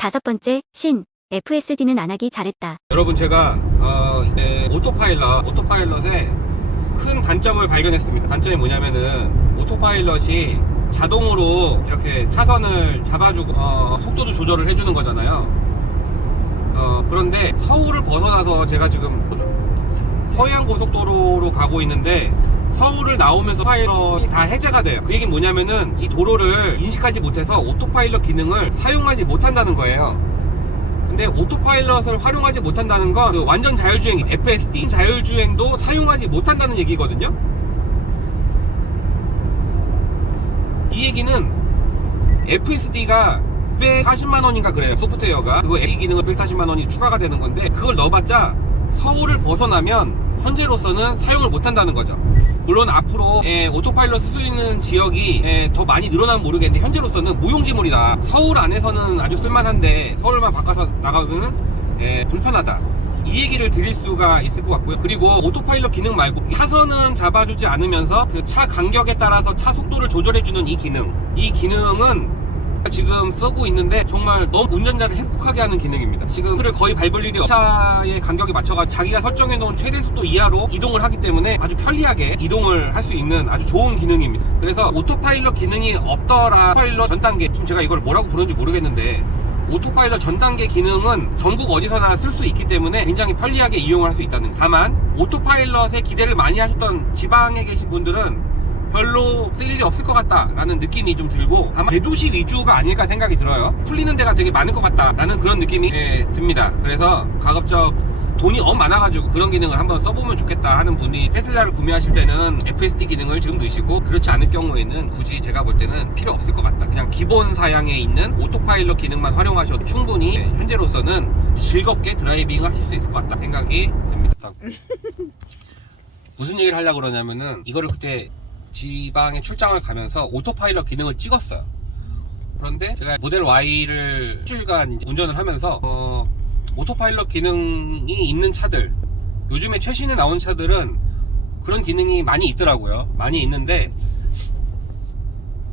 다섯 번째, 신. FSD는 안 하기 잘했다. 여러분 제가 어, 이제 오토파일럿 오토파일럿의 큰 단점을 발견했습니다. 단점이 뭐냐면은 오토파일럿이 자동으로 이렇게 차선을 잡아주고 어, 속도도 조절을 해주는 거잖아요. 어, 그런데 서울을 벗어나서 제가 지금 서해안 고속도로로 가고 있는데 서울을 나오면서 파일럿이 다 해제가 돼요. 그 얘기는 뭐냐면은 이 도로를 인식하지 못해서 오토파일럿 기능을 사용하지 못한다는 거예요. 근데 오토파일럿을 활용하지 못한다는 건 그 완전 자율주행 FSD 자율주행도 사용하지 못한다는 얘기거든요. 이 얘기는 FSD가 140만 원인가 그래요 소프트웨어가 그거 A 기능을 140만 원이 추가가 되는 건데 그걸 넣어봤자 서울을 벗어나면 현재로서는 사용을 못한다는 거죠. 물론 앞으로 예, 오토파일럿 쓸 수 있는 지역이 예, 더 많이 늘어나면 모르겠는데 현재로서는 무용지물이다. 서울 안에서는 아주 쓸만한데 서울만 바꿔서 나가면은 예, 불편하다. 이 얘기를 드릴 수가 있을 것 같고요. 그리고 오토파일럿 기능 말고 차선은 잡아주지 않으면서 그 차 간격에 따라서 차 속도를 조절해주는 이 기능. 이 기능은 지금 쓰고 있는데 정말 너무 운전자를 행복하게 하는 기능입니다. 지금 를 거의 밟을 일이 없 차의 간격에 맞춰가 자기가 설정해 놓은 최대 속도 이하로 이동을 하기 때문에 아주 편리하게 이동을 할 수 있는 아주 좋은 기능입니다. 그래서 오토파일럿 기능이 없더라 파일럿 전 단계 지금 제가 이걸 뭐라고 부르는지 모르겠는데 오토파일럿 전 단계 기능은 전국 어디서나 쓸 수 있기 때문에 굉장히 편리하게 이용을 할 수 있다는 거. 다만 오토파일럿에 기대를 많이 하셨던 지방에 계신 분들은 별로 쓸 일이 없을 것 같다라는 느낌이 좀 들고 아마 대도시 위주가 아닐까 생각이 들어요. 풀리는 데가 되게 많을 것 같다라는 그런 느낌이 예, 듭니다. 그래서 가급적 돈이 엄 많아가지고 그런 기능을 한번 써보면 좋겠다 하는 분이 테슬라를 구매하실 때는 FSD 기능을 지금 넣으시고 그렇지 않을 경우에는 굳이 제가 볼 때는 필요 없을 것 같다. 그냥 기본 사양에 있는 오토파일럿 기능만 활용하셔도 충분히 예, 현재로서는 즐겁게 드라이빙을 하실 수 있을 것 같다 생각이 듭니다. 무슨 얘기를 하려고 그러냐면은 이거를 그때 지방에 출장을 가면서 오토파일럿 기능을 찍었어요. 그런데 제가 모델 Y를 일주일간 운전을 하면서 어, 오토파일럿 기능이 있는 차들 요즘에 최신에 나온 차들은 그런 기능이 많이 있더라고요. 많이 있는데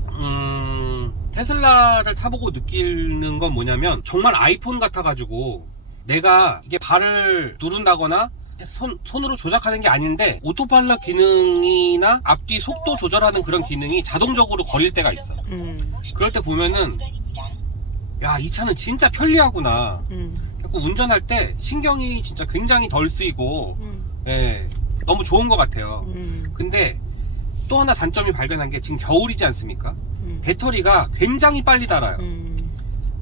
음, 테슬라를 타보고 느끼는 건 뭐냐면 정말 아이폰 같아가지고 내가 이게 발을 누른다거나 손, 손으로 조작하는 게 아닌데 오토파일럿 기능이나 앞뒤 속도 조절하는 그런 기능이 자동적으로 걸릴 때가 있어. 음, 그럴 때 보면은 야 이 차는 진짜 편리하구나. 음, 자꾸 운전할 때 신경이 진짜 굉장히 덜 쓰이고 음, 예, 너무 좋은 것 같아요. 음, 근데 또 하나 단점이 발견한 게 지금 겨울이지 않습니까? 음, 배터리가 굉장히 빨리 닳아요. 음,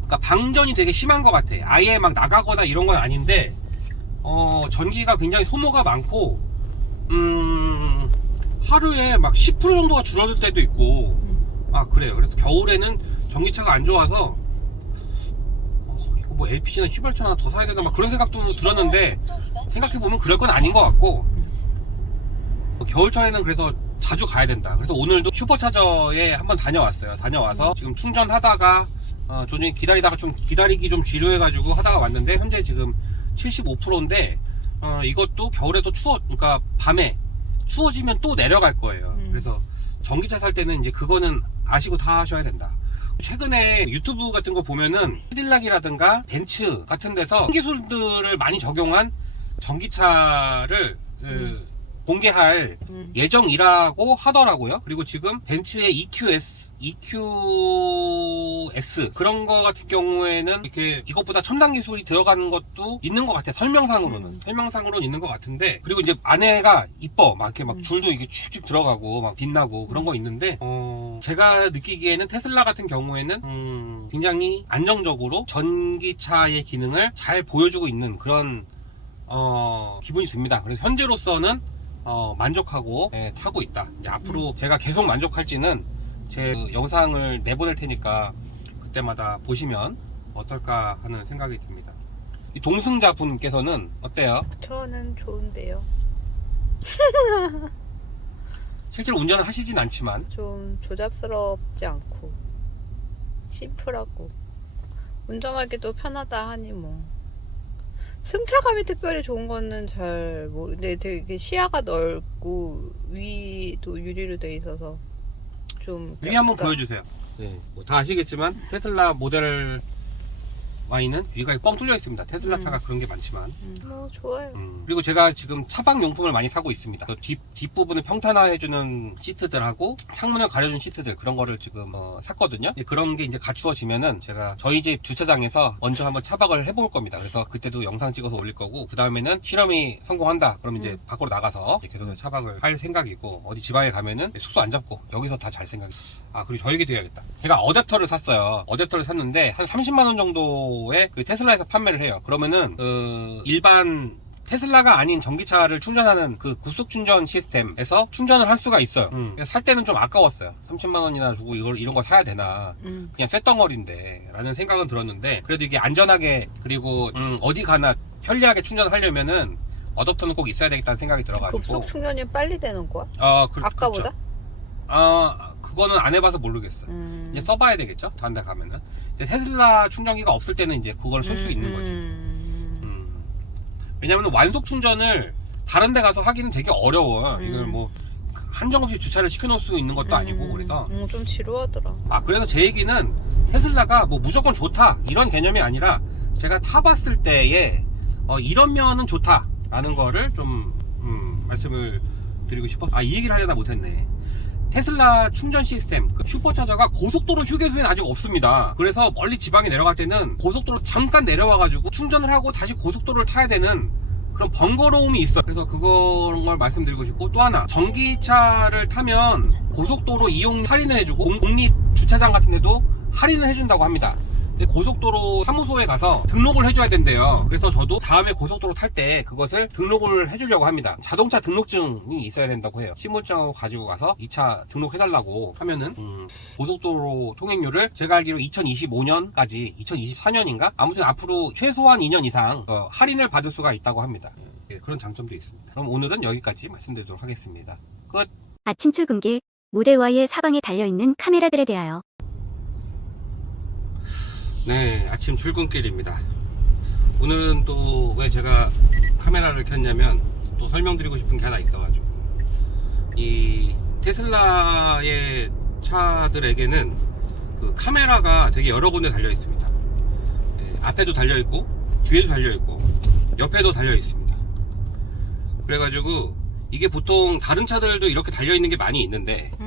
그러니까 방전이 되게 심한 것 같아. 아예 막 나가거나 이런 건 아닌데, 어, 전기가 굉장히 소모가 많고, 음, 하루에 막 10% 정도가 줄어들 때도 있고, 음. 아, 그래요. 그래서 겨울에는 전기차가 안 좋아서, 어, 이거 뭐 LPG나 휘발유 하나 더 사야 되나 막 그런 생각도 들었는데, 생각해 보면 그럴 건 아닌 것 같고, 뭐 겨울철에는 그래서 자주 가야 된다. 그래서 오늘도 슈퍼차저에 한번 다녀왔어요. 다녀와서 지금 충전하다가 어, 조용히 기다리다가 좀 기다리기 좀 지루해가지고 하다가 왔는데 현재 지금 75%인데 어, 이것도 겨울에도 추워, 그러니까 밤에 추워지면 또 내려갈 거예요. 음. 그래서 전기차 살 때는 이제 그거는 아시고 다 하셔야 된다. 최근에 유튜브 같은 거 보면은 히딜락이라든가 벤츠 같은 데서 기술들을 많이 적용한 전기차를 그, 공개할 음. 예정이라고 하더라고요. 그리고 지금 벤츠의 EQS, EQS 그런 거 같은 경우에는 이렇게 이것보다 첨단 기술이 들어가는 것도 있는 것 같아. 요 설명상으로는 음. 설명상으로는 있는 것 같은데 그리고 이제 안에가 이뻐 막 이렇게 막 음. 줄도 이게 축축 들어가고 막 빛나고 그런 거 있는데 어, 제가 느끼기에는 테슬라 같은 경우에는 음, 굉장히 안정적으로 전기차의 기능을 잘 보여주고 있는 그런 어, 기분이 듭니다. 그래서 현재로서는 어, 만족하고 예, 타고 있다. 앞으로 제가 계속 만족할지는 제 그 영상을 내보낼 테니까 그때마다 보시면 어떨까 하는 생각이 듭니다. 이 동승자 분께서는 어때요? 저는 좋은데요. 실제로 운전을 하시진 않지만 좀 조잡스럽지 않고 심플하고 운전하기도 편하다 하니 뭐 승차감이 특별히 좋은 거는 잘 모르는데 되게 시야가 넓고 위도 유리로 돼 있어서 좀 위에 한번 보여주세요. 네, 뭐다 아시겠지만 테슬라 모델 와인은 위가 뻥 뚫려 있습니다. 테슬라 음. 차가 그런 게 많지만. 음, 뭐 좋아요. 음, 그리고 제가 지금 차박 용품을 많이 사고 있습니다. 그 뒷, 뒷부분을 평탄화해주는 시트들하고 창문을 가려준 시트들 그런 거를 지금 어, 샀거든요. 그런 게 이제 갖추어지면은 제가 저희 집 주차장에서 먼저 한번 차박을 해볼 겁니다. 그래서 그때도 영상 찍어서 올릴 거고 그 다음에는 실험이 성공한다. 그럼 이제 음. 밖으로 나가서 계속 차박을 할 생각이고 어디 지방에 가면은 숙소 안 잡고 여기서 다 잘 생각이. 아 그리고 저 얘기도 해야겠다. 제가 어댑터를 샀어요. 어댑터를 샀는데 한 30만 원 정도 에 그 테슬라에서 판매를 해요. 그러면은 어, 일반 테슬라가 아닌 전기차를 충전하는 그 고속 충전 시스템에서 충전을 할 수가 있어요. 음. 살 때는 좀 아까웠어요. 30만 원이나 주고 이걸 이런 거 사야 되나? 음. 그냥 쇳덩어리인데 라는 생각은 들었는데 그래도 이게 안전하게 그리고 음, 어디 가나 편리하게 충전하려면은 어댑터는 꼭 있어야 되겠다는 생각이 들어가지고 급속 충전이 빨리 되는 거야? 어, 그, 아까보다? 그쵸. 아 그거는 안 해봐서 모르겠어요. 음. 이제 써봐야 되겠죠. 다른 데 가면은 이제 테슬라 충전기가 없을 때는 이제 그걸 쓸수 음, 있는 거지. 음. 음. 왜냐면 완속 충전을 다른 데 가서 하기는 되게 어려워요. 음. 이걸 뭐 한정없이 주차를 시켜놓을 수 있는 것도 아니고 그래서 음, 좀 지루하더라. 아 그래서 제 얘기는 테슬라가 뭐 무조건 좋다 이런 개념이 아니라 제가 타봤을 때에 어, 이런 면은 좋다라는 거를 좀 음, 말씀을 드리고 싶었어. 아이 얘기를 하려다 못했네. 테슬라 충전 시스템 그 슈퍼차저가 고속도로 휴게소에는 아직 없습니다. 그래서 멀리 지방에 내려갈 때는 고속도로 잠깐 내려와 가지고 충전을 하고 다시 고속도로를 타야 되는 그런 번거로움이 있어. 그래서 그런 걸 말씀드리고 싶고 또 하나 전기차를 타면 고속도로 이용 할인을 해주고 공- 공립 주차장 같은 데도 할인을 해준다고 합니다. 근데 고속도로 사무소에 가서 등록을 해줘야 된대요. 그래서 저도 다음에 고속도로 탈 때 그것을 등록을 해주려고 합니다. 자동차 등록증이 있어야 된다고 해요. 신분증을 가지고 가서 이차 등록해달라고 하면은 음, 고속도로 통행료를 제가 알기로 2025년까지 2024년인가 아무튼 앞으로 최소한 2년 이상 어, 할인을 받을 수가 있다고 합니다. 예, 그런 장점도 있습니다. 그럼 오늘은 여기까지 말씀드리도록 하겠습니다. 끝. 아침 출근길 Y의 사방에 달려있는 카메라들에 대하여 네, 아침 출근길입니다. 오늘은 또 왜 제가 카메라를 켰냐면 또 설명드리고 싶은 게 하나 있어가지고 이 테슬라의 차들에게는 그 카메라가 되게 여러 군데 달려 있습니다. 예, 앞에도 달려 있고 뒤에도 달려 있고 옆에도 달려 있습니다. 그래가지고 이게 보통 다른 차들도 이렇게 달려 있는 게 많이 있는데 음.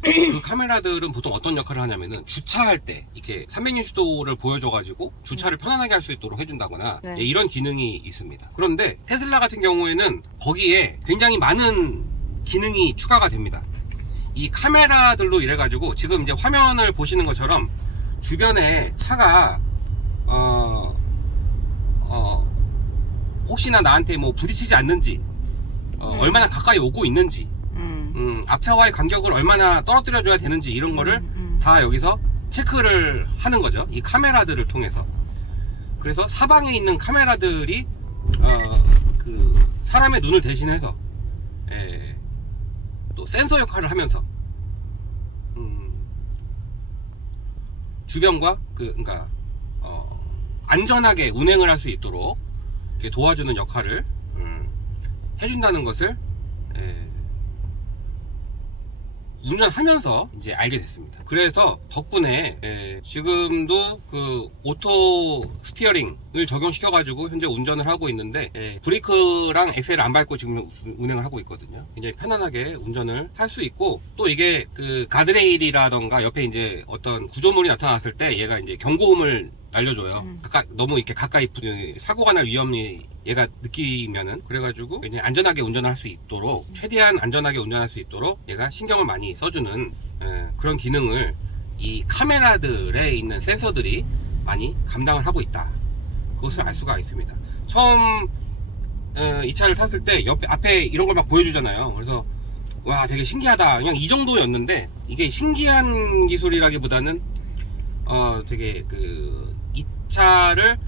그 카메라들은 보통 어떤 역할을 하냐면은 주차할 때 이렇게 360도를 보여줘가지고 주차를 편안하게 할 수 있도록 해준다거나 네. 예, 이런 기능이 있습니다. 그런데 테슬라 같은 경우에는 거기에 굉장히 많은 기능이 추가가 됩니다. 이 카메라들로 이래가지고 지금 이제 화면을 보시는 것처럼 주변에 차가 어, 어, 혹시나 나한테 뭐 부딪히지 않는지 어, 음. 얼마나 가까이 오고 있는지 음. 음, 앞차와의 간격을 얼마나 떨어뜨려 줘야 되는지 이런 거를 음, 음. 다 여기서 체크를 하는 거죠. 이 카메라들을 통해서. 그래서 사방에 있는 카메라들이 어, 그 사람의 눈을 대신해서 예, 또 센서 역할을 하면서 음, 주변과 그 그러니까 어, 안전하게 운행을 할 수 있도록 이렇게 도와주는 역할을 음, 해준다는 것을 예, 운전하면서 이제 알게 됐습니다. 그래서 덕분에 예, 지금도 그 오토 스티어링을 적용시켜가지고 현재 운전을 하고 있는데 예, 브레이크랑 엑셀을 안 밟고 지금 우- 운행을 하고 있거든요. 굉장히 편안하게 운전을 할 수 있고 또 이게 그 가드레일이라던가 옆에 이제 어떤 구조물이 나타났을 때 얘가 이제 경고음을 알려줘요. 음. 가까, 너무 이렇게 가까이 부- 사고가 날 위험이 얘가 느끼면은 그래가지고 굉장히 안전하게 운전할 수 있도록 최대한 안전하게 운전할 수 있도록 얘가 신경을 많이 써주는 에, 그런 기능을 이 카메라들에 있는 센서들이 많이 감당을 하고 있다. 그것을 알 수가 있습니다. 처음 어, 이 차를 탔을 때 옆에 앞에 이런 걸 막 보여주잖아요. 그래서 와 되게 신기하다. 그냥 이 정도였는데 이게 신기한 기술이라기보다는 어 되게 그이 차를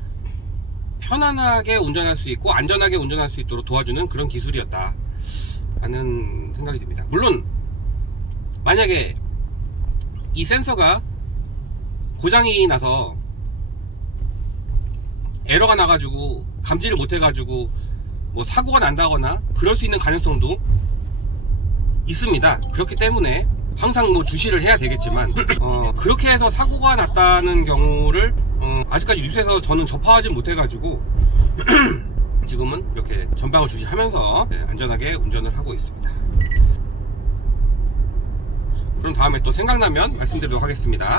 편안하게 운전할 수 있고 안전하게 운전할 수 있도록 도와주는 그런 기술이었다. 라는 생각이 듭니다. 물론 만약에 이 센서가 고장이 나서 에러가 나가지고 감지를 못해가지고 뭐 사고가 난다거나 그럴 수 있는 가능성도 있습니다. 그렇기 때문에 항상 뭐 주시를 해야 되겠지만 어, 그렇게 해서 사고가 났다는 경우를 어, 음, 아직까지 뉴스에서 저는 접하지 못해가지고 지금은 이렇게 전방을 주시하면서 네, 안전하게 운전을 하고 있습니다. 그럼 다음에 또 생각나면 말씀드리도록 하겠습니다.